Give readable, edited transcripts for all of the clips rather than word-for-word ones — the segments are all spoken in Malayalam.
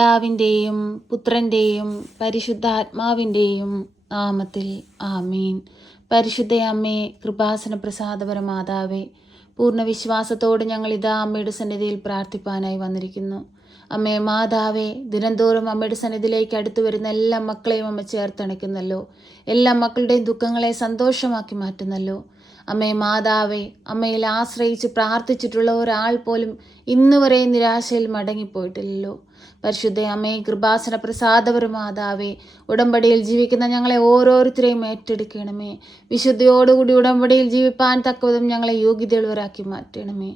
പിതാവിൻ്റെയും പുത്രൻ്റെയും പരിശുദ്ധാത്മാവിൻ്റെയും നാമത്തിൽ ആമീൻ. പരിശുദ്ധ അമ്മേ, കൃപാസന പ്രസാദപരമാതാവേ, പൂർണ്ണ വിശ്വാസത്തോടെ ഞങ്ങൾ ഇതാ അമ്മയുടെ സന്നിധിയിൽ പ്രാർത്ഥിപ്പാനായി വന്നിരിക്കുന്നു. അമ്മേ മാതാവേ, ദിനംതോറും അമ്മയുടെ സന്നിധിയിലേക്ക് അടുത്തു വരുന്ന എല്ലാ മക്കളെയും അമ്മ ചേർത്തണയ്ക്കുന്നല്ലോ. എല്ലാ മക്കളുടെയും ദുഃഖങ്ങളെ സന്തോഷമാക്കി മാറ്റുന്നല്ലോ. അമ്മേ മാതാവേ, അമ്മയിൽ ആശ്രയിച്ച് പ്രാർത്ഥിച്ചിട്ടുള്ള ഒരാൾ പോലും ഇന്നുവരെ നിരാശയിൽ മടങ്ങിപ്പോയിട്ടില്ലല്ലോ. പരിശുദ്ധ അമ്മേ, കൃപാസന പ്രസാദപരമാതാവേ, ഉടമ്പടിയിൽ ജീവിക്കുന്ന ഞങ്ങളെ ഓരോരുത്തരെയും ഏറ്റെടുക്കണമേ. വിശുദ്ധിയോടുകൂടി ഉടമ്പടിയിൽ ജീവിപ്പാൻ തക്കവിധം ഞങ്ങളെ യോഗ്യതയുള്ളവരാക്കി മാറ്റണമേ.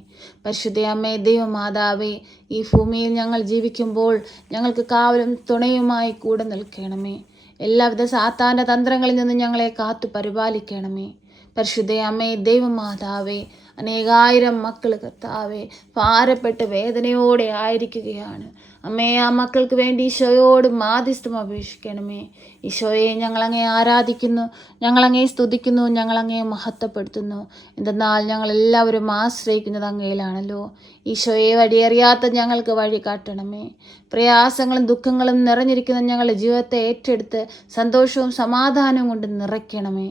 പരിശുദ്ധ അമ്മേ, ദൈവമാതാവേ, ഈ ഭൂമിയിൽ ഞങ്ങൾ ജീവിക്കുമ്പോൾ ഞങ്ങൾക്ക് കാവലും തുണയുമായി കൂടെ നിൽക്കണമേ. എല്ലാവിധ സാത്താൻ്റെ തന്ത്രങ്ങളിൽ നിന്ന് ഞങ്ങളെ കാത്തു പരിപാലിക്കണമേ. പരിശുദ്ധ അമ്മേ, ദൈവമാതാവേ, അനേകായിരം മക്കൾ കർത്താവേ ഭാരപ്പെട്ട് വേദനയോടെ ആയിരിക്കുകയാണ്. അമ്മേ, ആ മക്കൾക്ക് വേണ്ടി ഈശോയോട് മാധ്യസ്ഥം അപേക്ഷിക്കണമേ. ഈശോയെ, ഞങ്ങളങ്ങേ ആരാധിക്കുന്നു, ഞങ്ങളങ്ങേ സ്തുതിക്കുന്നു, ഞങ്ങളങ്ങേ മഹത്വപ്പെടുത്തുന്നു. എന്തെന്നാൽ ഞങ്ങളെല്ലാവരും ആശ്രയിക്കുന്നത് അങ്ങയിലാണല്ലോ. ഈശോയെ, വഴിയറിയാത്ത ഞങ്ങൾക്ക് വഴി കാട്ടണമേ. പ്രയാസങ്ങളും ദുഃഖങ്ങളും നിറഞ്ഞിരിക്കുന്ന ഞങ്ങളുടെ ജീവിതത്തെ ഏറ്റെടുത്ത് സന്തോഷവും സമാധാനവും കൊണ്ട് നിറയ്ക്കണമേ.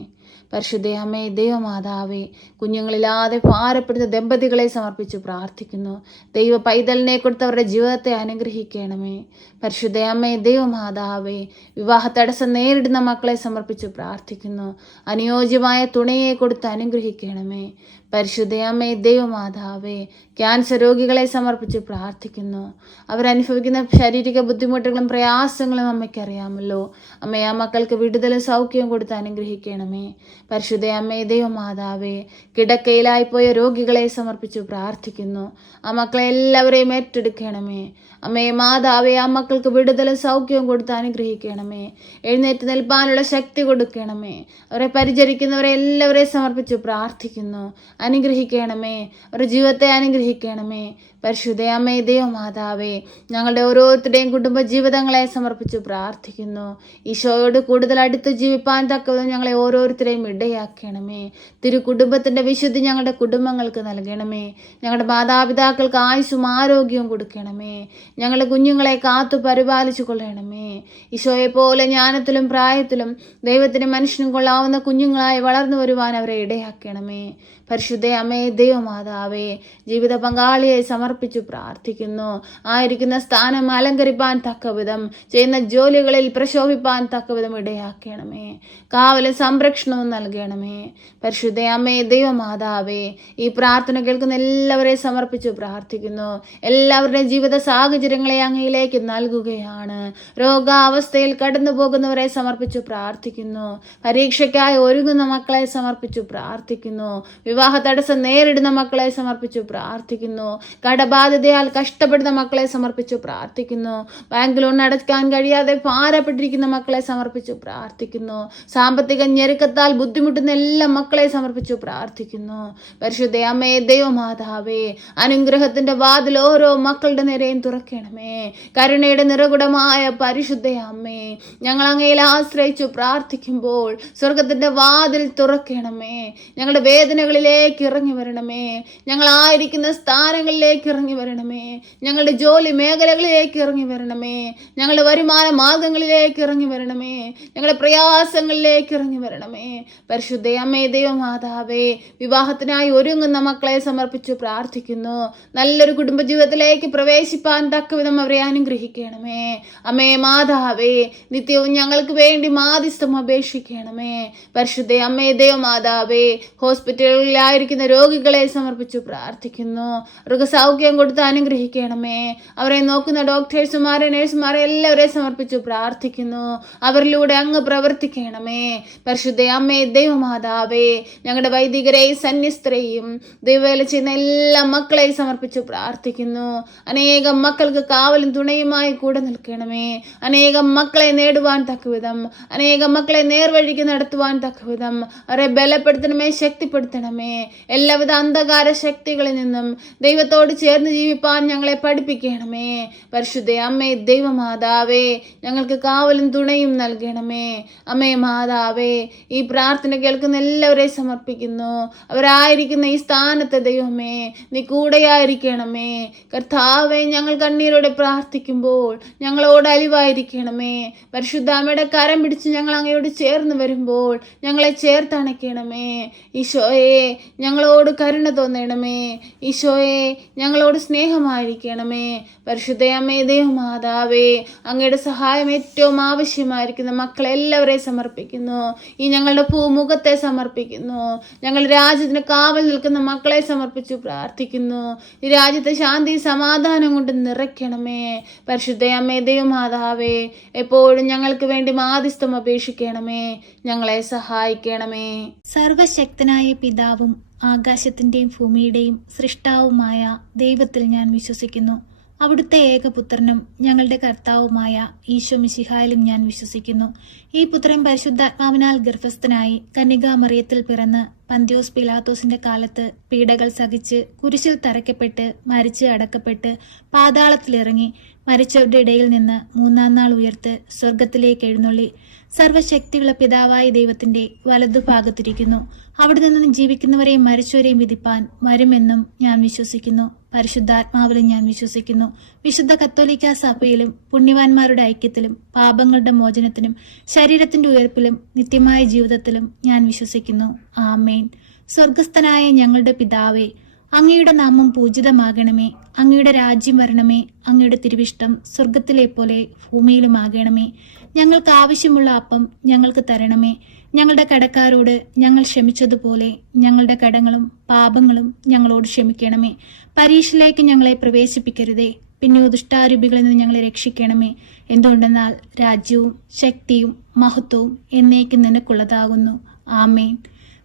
പരിശുദ്ധ അമ്മേ, ദൈവമാതാവേ, കുഞ്ഞുങ്ങളില്ലാതെ ഭാരപ്പെടുന്ന ദമ്പതികളെ സമർപ്പിച്ച് പ്രാർത്ഥിക്കുന്നു. ദൈവ പൈതലിനെ കൊടുത്തവരുടെ ജീവിതത്തെ അനുഗ്രഹിക്കണമേ. പരിശുദ്ധ അമ്മേ, ദൈവമാതാവേ, വിവാഹ തടസ്സം നേരിടുന്ന മക്കളെ സമർപ്പിച്ച് പ്രാർത്ഥിക്കുന്നു. അനുയോജ്യമായ തുണയെ കൊടുത്ത് അനുഗ്രഹിക്കണമേ. പരിശുദ്ധ അമ്മേ, ദൈവമാതാവേ, ക്യാൻസർ രോഗികളെ സമർപ്പിച്ച് പ്രാർത്ഥിക്കുന്നു. അവരനുഭവിക്കുന്ന ശാരീരിക ബുദ്ധിമുട്ടുകളും പ്രയാസങ്ങളും അമ്മയ്ക്കറിയാമല്ലോ. അമ്മേ, ആ മക്കൾക്ക് വിടുതലും സൗഖ്യവും കൊടുത്ത് അനുഗ്രഹിക്കണമേ. പരിശുദ്ധ അമ്മേ, ദൈവമാതാവേ, കിടക്കയിലായിപ്പോയ രോഗികളെ സമർപ്പിച്ച് പ്രാർത്ഥിക്കുന്നു. ആ മക്കളെ എല്ലാവരെയും ഏറ്റെടുക്കണമേ. അമ്മേ മാതാവേ, ആ മക്കൾക്ക് വിടുതലും സൗഖ്യവും കൊടുത്ത് അനുഗ്രഹിക്കണമേ. എഴുന്നേറ്റ് നിൽപ്പാനുള്ള ശക്തി കൊടുക്കണമേ. അവരെ പരിചരിക്കുന്നവരെ എല്ലാവരെയും സമർപ്പിച്ച് പ്രാർത്ഥിക്കുന്നു. അനുഗ്രഹിക്കണമേ. അവരുടെ ജീവിതത്തെ അനുഗ്രഹിക്കണമേ. പരിശുദ്ധ അമ്മേ, ദൈവമാതാവേ, ഞങ്ങളുടെ ഓരോരുത്തരുടെയും കുടുംബ ജീവിതങ്ങളെ സമർപ്പിച്ച് പ്രാർത്ഥിക്കുന്നു. ഈശോയോട് കൂടുതൽ അടുത്ത് ജീവിപ്പാൻ തക്കവണ്ണം ഞങ്ങളെ ഓരോരുത്തരെയും ഇടയാക്കണമേ. തിരു കുടുംബത്തിൻ്റെ വിശുദ്ധി ഞങ്ങളുടെ കുടുംബങ്ങൾക്ക് നൽകണമേ. ഞങ്ങളുടെ മാതാപിതാക്കൾക്ക് ആയുസ്സും ആരോഗ്യവും കൊടുക്കണമേ. ഞങ്ങളുടെ കുഞ്ഞുങ്ങളെ കാത്തു പരിപാലിച്ചു കൊള്ളണമേ. ഈശോയെ പോലെ ജ്ഞാനത്തിലും പ്രായത്തിലും ദൈവത്തിന് മനുഷ്യനും കൊള്ളാവുന്ന കുഞ്ഞുങ്ങളായി വളർന്നു വരുവാൻ അവരെ ഇടയാക്കണമേ. പരിശുദ്ധ അമ്മേ, ദൈവമാതാവേ, ജീവിത പങ്കാളിയെ സമർപ്പിച്ചു പ്രാർത്ഥിക്കുന്നു. ആയിരിക്കുന്ന സ്ഥാനം അലങ്കരിപ്പാൻ തക്കവിധം, ചെയ്യുന്ന ജോലികളിൽ പ്രശോഭിപ്പാൻ തക്കവിധം ഇടയാക്കണമേ. കാവലും സംരക്ഷണവും നൽകണമേ. പരിശുദ്ധ അമ്മേ, ദൈവമാതാവേ, ഈ പ്രാർത്ഥന കേൾക്കുന്ന എല്ലാവരെയും സമർപ്പിച്ചു പ്രാർത്ഥിക്കുന്നു. എല്ലാവരുടെയും ജീവിത സാഹചര്യങ്ങളെ അങ്ങയിലേക്ക് നൽകുകയാണ്. രോഗാവസ്ഥയിൽ കടന്നു പോകുന്നവരെ സമർപ്പിച്ചു പ്രാർത്ഥിക്കുന്നു. പരീക്ഷയ്ക്കായി ഒരുങ്ങുന്ന മക്കളെ സമർപ്പിച്ചു പ്രാർത്ഥിക്കുന്നു. വിവാഹ തടസ്സം നേരിടുന്ന മക്കളെ സമർപ്പിച്ചു പ്രാർത്ഥിക്കുന്നു. കടബാധ്യതയാൽ കഷ്ടപ്പെടുന്ന മക്കളെ സമർപ്പിച്ചു പ്രാർത്ഥിക്കുന്നു. ബാങ്ക് ലോൺ അടയ്ക്കാൻ കഴിയാതെ ഭാരപ്പെട്ടിരിക്കുന്ന മക്കളെ സമർപ്പിച്ചു പ്രാർത്ഥിക്കുന്നു. സാമ്പത്തിക ഞെരുക്കത്താൽ ബുദ്ധിമുട്ടുന്ന എല്ലാ മക്കളെ സമർപ്പിച്ചു പ്രാർത്ഥിക്കുന്നു. പരിശുദ്ധ അമ്മേ, ദൈവമാതാവേ, അനുഗ്രഹത്തിന്റെ വാതിൽ ഓരോ മക്കളുടെ നേരെയും തുറക്കണമേ. കരുണയുടെ നിറകുടമായ പരിശുദ്ധ അമ്മേ, ഞങ്ങൾ അങ്ങയിൽ ആശ്രയിച്ചു പ്രാർത്ഥിക്കുമ്പോൾ സ്വർഗത്തിന്റെ വാതിൽ തുറക്കണമേ. ഞങ്ങളുടെ വേദനകളിലേക്ക് ഇറങ്ങി വരണമേ. ഞങ്ങളായിരിക്കുന്ന സ്ഥാനങ്ങളിലേക്ക് ഇറങ്ങി വരണമേ. ഞങ്ങളുടെ ജോലി മേഖലകളിലേക്ക് ഇറങ്ങി വരണമേ. ഞങ്ങളുടെ വരുമാന മാർഗങ്ങളിലേക്ക് ഇറങ്ങി വരണമേ. ഞങ്ങളുടെ പ്രയാസങ്ങളിലേക്ക് ഇറങ്ങി വരണമേ. പരിശുദ്ധ അമ്മേ, ദൈവമാതാവേ, വിവാഹത്തിനായി ഒരുങ്ങുന്ന മക്കളെ സമർപ്പിച്ചു പ്രാർത്ഥിക്കുന്നു. നല്ലൊരു കുടുംബജീവിതത്തിലേക്ക് പ്രവേശിപ്പാൻ തക്കവിധം അവരെ അനുഗ്രഹിക്കണമേ. അമ്മേ മാതാവേ, നിത്യവും ഞങ്ങൾക്ക് വേണ്ടി മാധ്യസ്ഥം അപേക്ഷിക്കണമേ. പരിശുദ്ധ അമ്മേ, ദൈവമാതാവേ, ഹോസ്പിറ്റലുകളിലായിരിക്കുന്ന രോഗികളെ സമർപ്പിച്ചു പ്രാർത്ഥിക്കുന്നു. അവർക്ക് സൗഖ്യം കൊടുത്ത് അനുഗ്രഹിക്കണമേ. അവരെ നോക്കുന്ന ഡോക്ടേഴ്സുമാരെ നഴ്സുമാരെ എല്ലാവരെയും സമർപ്പിച്ചു പ്രാർത്ഥിക്കുന്നു. അവരിലൂടെ അങ്ങ് പ്രവർത്തിക്കണമേ. പരിശുദ്ധ അമ്മേ, ദൈവമാതാവേ, ഞങ്ങളുടെ വൈദികരെയും സന്യസ്തരെയും ദൈവവേല ചെയ്യുന്ന എല്ലാ മക്കളെയും സമർപ്പിച്ചു പ്രാർത്ഥിക്കുന്നു. അനേകം മക്കൾക്ക് കാവലും തുണയുമായി കൂടെ നിൽക്കണമേ. അനേകം മക്കളെ നേടുവാൻ തക്കവിധം, അനേകം മക്കളെ നേർവഴിക്ക് നടത്തുവാൻ തക്കവിധം അവരെ ബലപ്പെടുത്തണമേ, ശക്തിപ്പെടുത്തണമേ. എല്ലാവിധ അന്ധകാര ശക്തികളിൽ നിന്നും ദൈവത്തോട് ചേർന്ന് ജീവിപ്പാൻ ഞങ്ങളെ പഠിപ്പിക്കണമേ. പരിശുദ്ധ അമ്മേ ദൈവമാതാവേ, ഞങ്ങൾക്ക് കാവലും തുണയും നൽകണമേ. അമ്മേ മാതാവേ, ഈ പ്രാർത്ഥന കേൾക്കുന്ന എല്ലാവരെയും സമർപ്പിക്കുന്നു. അവരായിരിക്കുന്ന ഈ സ്ഥാനത്തെ ദൈവമേ നീ കൂടെയായിരിക്കണമേ. കർത്താവേ, ഞങ്ങൾ കണ്ണീരോടെ പ്രാർത്ഥിക്കുമ്പോൾ ഞങ്ങളോട് അലിവായിരിക്കണമേ. പരിശുദ്ധ അമ്മയുടെ കരം പിടിച്ച് ഞങ്ങൾ അങ്ങയോട് ചേർന്ന് വരുമ്പോൾ ഞങ്ങളെ ചേർത്തണയ്ക്കണമേ. ഈശോയെ, ഞങ്ങളോട് കരുണ തോന്നണമേ. ഈശോയെ, ഞങ്ങളോട് സ്നേഹമായിരിക്കണമേ. പരിശുദ്ധ അമ്മേ ദൈവമാതാവേ, അങ്ങയുടെ സഹായം ഏറ്റവും ആവശ്യമായിരിക്കുന്ന മക്കളെല്ലാവരെയും സമർപ്പിക്കുന്നു. ഈ ഞങ്ങളുടെ ഭൂമുഖത്തെ സമർപ്പിക്കുന്നു. ഞങ്ങൾ രാജ്യത്തിന് കാവൽ നിൽക്കുന്ന മക്കളെ സമർപ്പിച്ചു പ്രാർത്ഥിക്കുന്നു. ഈ രാജ്യത്തെ ശാന്തി സമാധാനം കൊണ്ട് നിറയ്ക്കണമേ. പരിശുദ്ധ അമ്മേ ദൈവമാതാവേ, എപ്പോഴും ഞങ്ങൾക്ക് വേണ്ടി മാധ്യസ്ഥം അപേക്ഷിക്കണമേ. ഞങ്ങളെ സഹായിക്കണമേ. സർവശക്തനായ പിതാവും ആകാശത്തിന്റെയും ഭൂമിയുടെയും സൃഷ്ടാവുമായ ദൈവത്തിൽ ഞാൻ വിശ്വസിക്കുന്നു. അവിടുത്തെ ഏകപുത്രനും ഞങ്ങളുടെ കർത്താവുമായ ഈശോ മിശിഹായിലും ഞാൻ വിശ്വസിക്കുന്നു. ഈ പുത്രൻ പരിശുദ്ധാത്മാവിനാൽ ഗർഭസ്ഥനായി കന്യകാമറിയത്തിൽ പിറന്ന് പന്ത്യോസ് പിലാത്തോസിന്റെ കാലത്ത് പീഡകൾ സഹിച്ച് കുരിശിൽ തറയ്ക്കപ്പെട്ട് മരിച്ച് അടക്കപ്പെട്ട് പാതാളത്തിലിറങ്ങി മരിച്ചവരുടെ ഇടയിൽ നിന്ന് മൂന്നാം നാൾ ഉയർത്ത് സ്വർഗത്തിലേക്ക് എഴുന്നള്ളി സർവശക്തിയുള്ള പിതാവായ ദൈവത്തിന്റെ വലതുഭാഗത്തിരിക്കുന്നു. അവിടെ നിന്ന് ജീവിക്കുന്നവരെയും മരിച്ചവരെയും വിധിപ്പാൻ വരുമെന്നും ഞാൻ വിശ്വസിക്കുന്നു. പരിശുദ്ധാത്മാവിലും ഞാൻ വിശ്വസിക്കുന്നു. വിശുദ്ധ കത്തോലിക്കാ സഭയിലും പുണ്യവാന്മാരുടെ ഐക്യത്തിലും പാപങ്ങളുടെ മോചനത്തിനും ശരീരത്തിന്റെ ഉയർപ്പിലും നിത്യമായ ജീവിതത്തിലും ഞാൻ വിശ്വസിക്കുന്നു. ആമേൻ. സ്വർഗസ്ഥനായ ഞങ്ങളുടെ പിതാവേ, അങ്ങയുടെ നാമം പൂജിതമാകണമേ. അങ്ങയുടെ രാജ്യം വരണമേ. അങ്ങയുടെ തിരുവിഷ്ടം സ്വർഗത്തിലെ പോലെ ഭൂമിയിലുമാകണമേ. ഞങ്ങൾക്ക് ആവശ്യമുള്ള അപ്പം ഞങ്ങൾക്ക് തരണമേ. ഞങ്ങളുടെ കടക്കാരോട് ഞങ്ങൾ ക്ഷമിച്ചതുപോലെ ഞങ്ങളുടെ കടങ്ങളും പാപങ്ങളും ഞങ്ങളോട് ക്ഷമിക്കണമേ. പരീക്ഷയിലേക്ക് ഞങ്ങളെ പ്രവേശിപ്പിക്കരുതേ, പിന്നെ ദുഷ്ടാരൂപികളിൽ നിന്ന് ഞങ്ങളെ രക്ഷിക്കണമേ. എന്തുകൊണ്ടെന്നാൽ രാജ്യവും ശക്തിയും മഹത്വവും എന്നേക്കും നിനക്കുള്ളതാകുന്നു. ആമേൻ.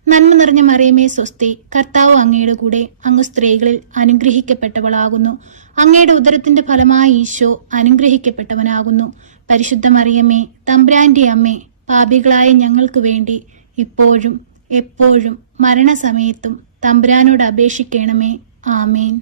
നന്മ നിറഞ്ഞ മറിയമേ സ്വസ്തി, കർത്താവ് അങ്ങയുടെ കൂടെ, അങ്ങ് സ്ത്രീകളിൽ അനുഗ്രഹിക്കപ്പെട്ടവളാകുന്നു. അങ്ങയുടെ ഉദരത്തിന്റെ ഫലമായി ഈശോ അനുഗ്രഹിക്കപ്പെട്ടവനാകുന്നു. പരിശുദ്ധ മറിയമേ, തമ്പുരാന്റെ അമ്മേ, പാപികളായ ഞങ്ങൾക്ക് വേണ്ടി ഇപ്പോഴും എപ്പോഴും മരണസമയത്തും തമ്പുരാനോട് അപേക്ഷിക്കണമേ. ആമേൻ.